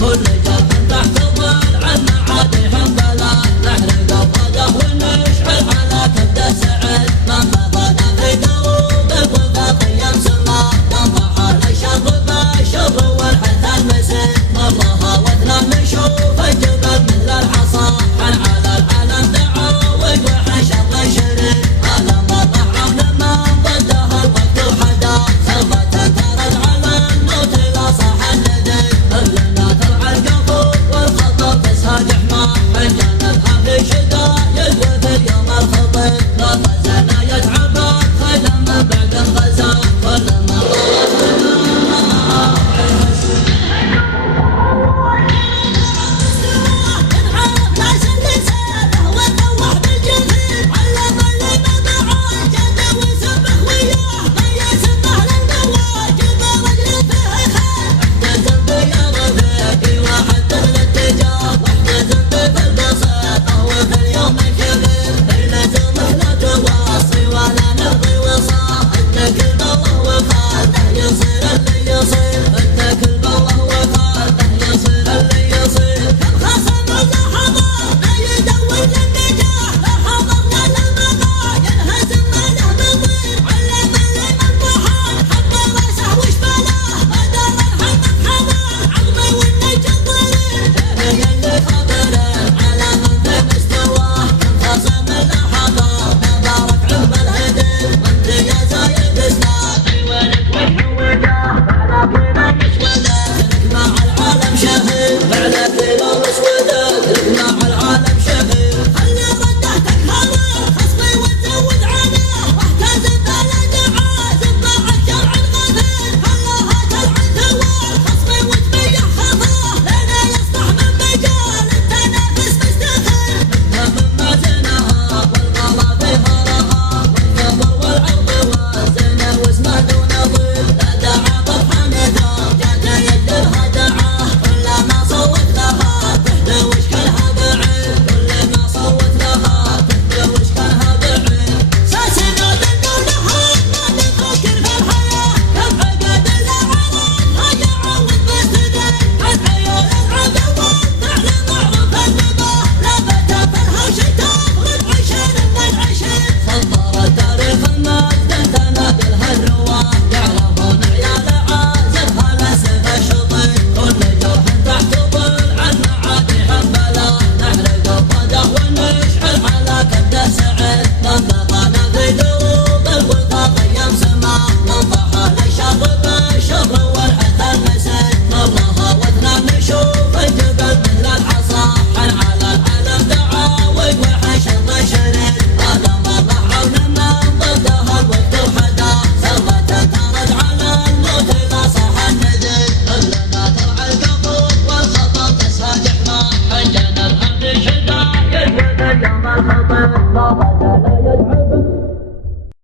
كل جرح تحت ظل عن معاديهم بلا نحرق الضده ونشعل على كبد السعد من بطنا في دروب الوفاق يمسما ننضح الشر بالشر والحث المسد مرها واثنى نشوف الجبل مثل الحصى حن على العالم دعا ويوحى شر شرد هذا مرة عون من ضده الوقت وحدا ثبت ترد على الموت لا صح الندد لنا ترعى القفور والخطر تسهى جحمة حجنبها في شدايد وفي اليوم الخطر لا غزنا يتعبد خيلا من بعد الغزا كل ما طلت لنا يوم الخطر